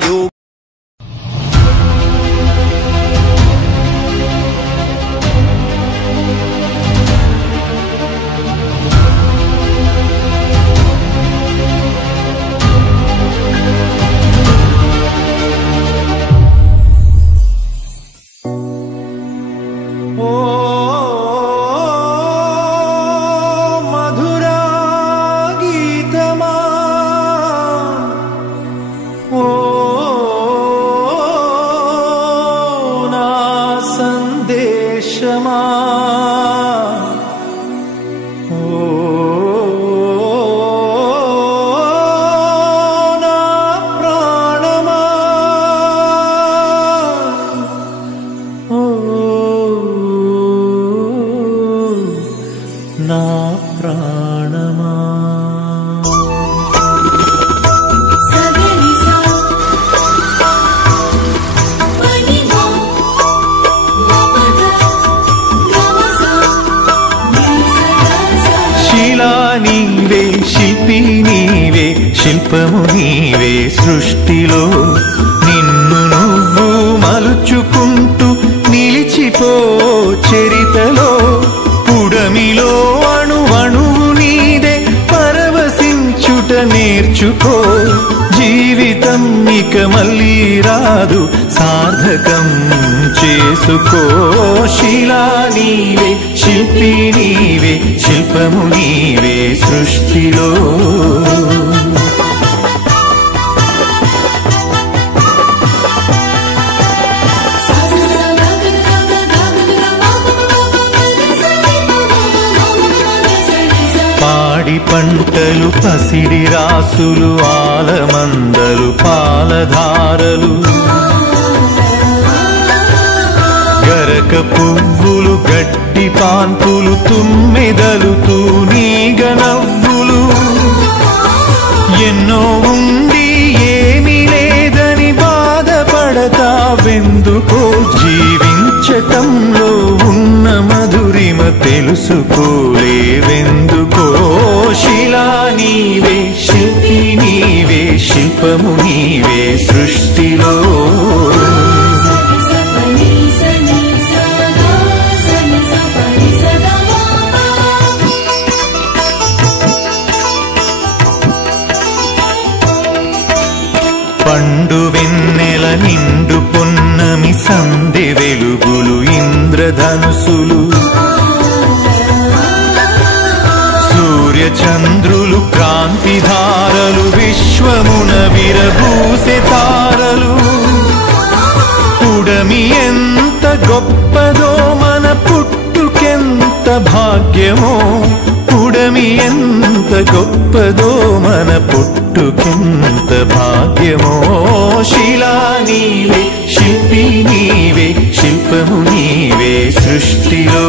మహాయోగి శిల్పము నీవే సృష్టిలో నిన్ను నువ్వు మలుచుకుంటూ నిలిచిపో చరితలో పుడమిలో అణువణువు నీదే పరవశించుట నేర్చుకో జీవితం ఇక మళ్ళీ రాదు సార్థకం చేసుకో శిలా నీవే శిల్పి నీవే శిల్పము నీవే సృష్టిలో పంటలు పసిడి రాసులు ఆలమందలు పాలధారలు గరక పువ్వులు గట్టి పాన్పులు తుమ్మెదలు తూనీగ నవ్వులు ఎన్నో ఉండి ఏమీ లేదని బాధపడతావెందుకో జీవించటంలో ఉన్న మధురిమ తెలుసుకోలేవెందుకో శిలా నీవే శిల్పి నీవే శిల్పము నీవే సృష్టిలో పండు వెన్నెల నిండు పొన్నమి సందె వెలుగులు ఇంద్రధనుసులు చంద్రులు క్రాంతిధారలు విశ్వమున విరబూసే తారలు పుడమి ఎంత గొప్పదో మన పుట్టుకెంత భాగ్యమో పుడమి ఎంత గొప్పదో మన పుట్టుకెంత భాగ్యమో శిలా నీవే శిల్పి నీవే శిల్పము నీవే సృష్టిలో